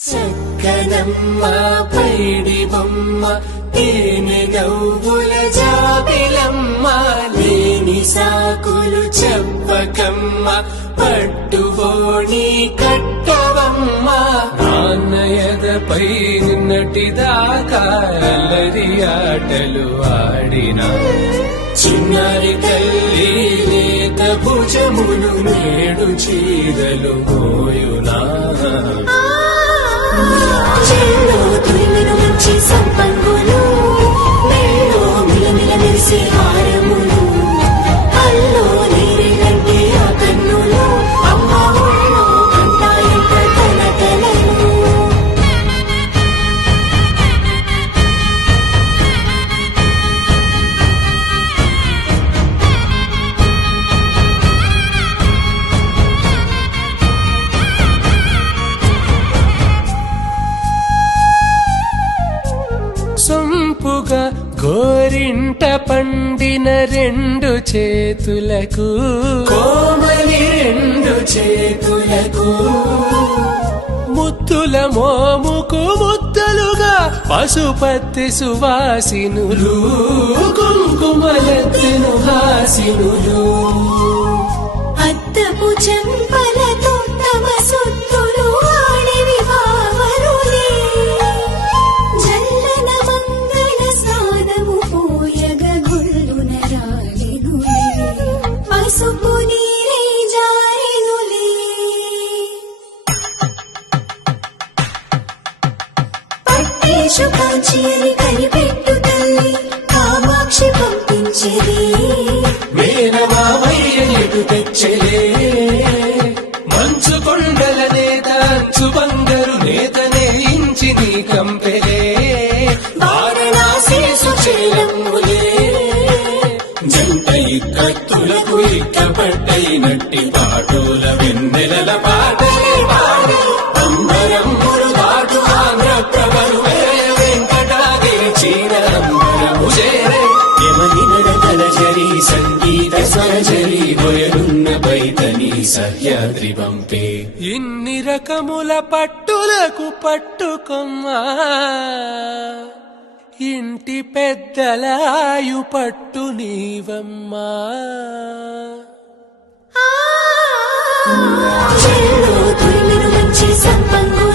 చక్కనమ్మ పైడి బొమ్మ తేనె నవ్వుల జాబిలమ్మ లేని సాకులు చెప్పకమ్మ పట్టుబోణి కట్టవమ్మ నాన్నయదపై నిన్నటిదాకా అల్లరి ఆటలు ఆడినా చిన్నారి తల్లి లేత భుజములు నేడు చీరలు మోయునా చెల్లో తురిమిన మంచి సంపంగులు మెల్లో మిలమిల మెరిసే హారములు అల్లో నీరిలంటే ఆ కన్నులు అమ్మ ఒళ్ళో కంటాయంట కలకలలు సొంపుగా గోరింట పండిన రెండు చేతులకు కోమలి రెండు చేతులకు ముత్తుల మోముకు ముద్దలుగా పశుపతి సువాసినులు కుంకుమలెత్తెను హాసినులు అద్దపు చెంపలతో తమ సొత్తులు ఆడివి బావరులే జల్లన మంగళ స్నానము పోయగ గుళ్ళున రాలినులే పసుపు నీరై జారినులే పట్టేశు కాంచి అని కనిపెట్టు తల్లి కామాక్షి పంపించేది మేనమామయ్య ఎటు తెచ్చలే మంచు కొండల నేత అంచు బంగారు నేతనే ఇంచి నీ కంపెలే వారణాసి సుచేలమ్ములే జంట ఇక్కత్తులకు ఇక్కపట్టైనట్టి పాటోల వెన్నెలల పాటలే పాడే అంబరమ్ములు దాటు ఆంధ్ర ప్రభలు వెంకటాగిరి చీరంబరము చేరే యమని నడకల జరి సంగీత స్వరజరి బొయలున్న పైతని సహ్యాద్రి పంపే ఇన్ని రకముల పట్టులకు పట్టుకొమ్మా ఇంటి పెద్దలాయు పట్టు నీవమ్మా చెల్లో తురిమిన మంచి సంపంగు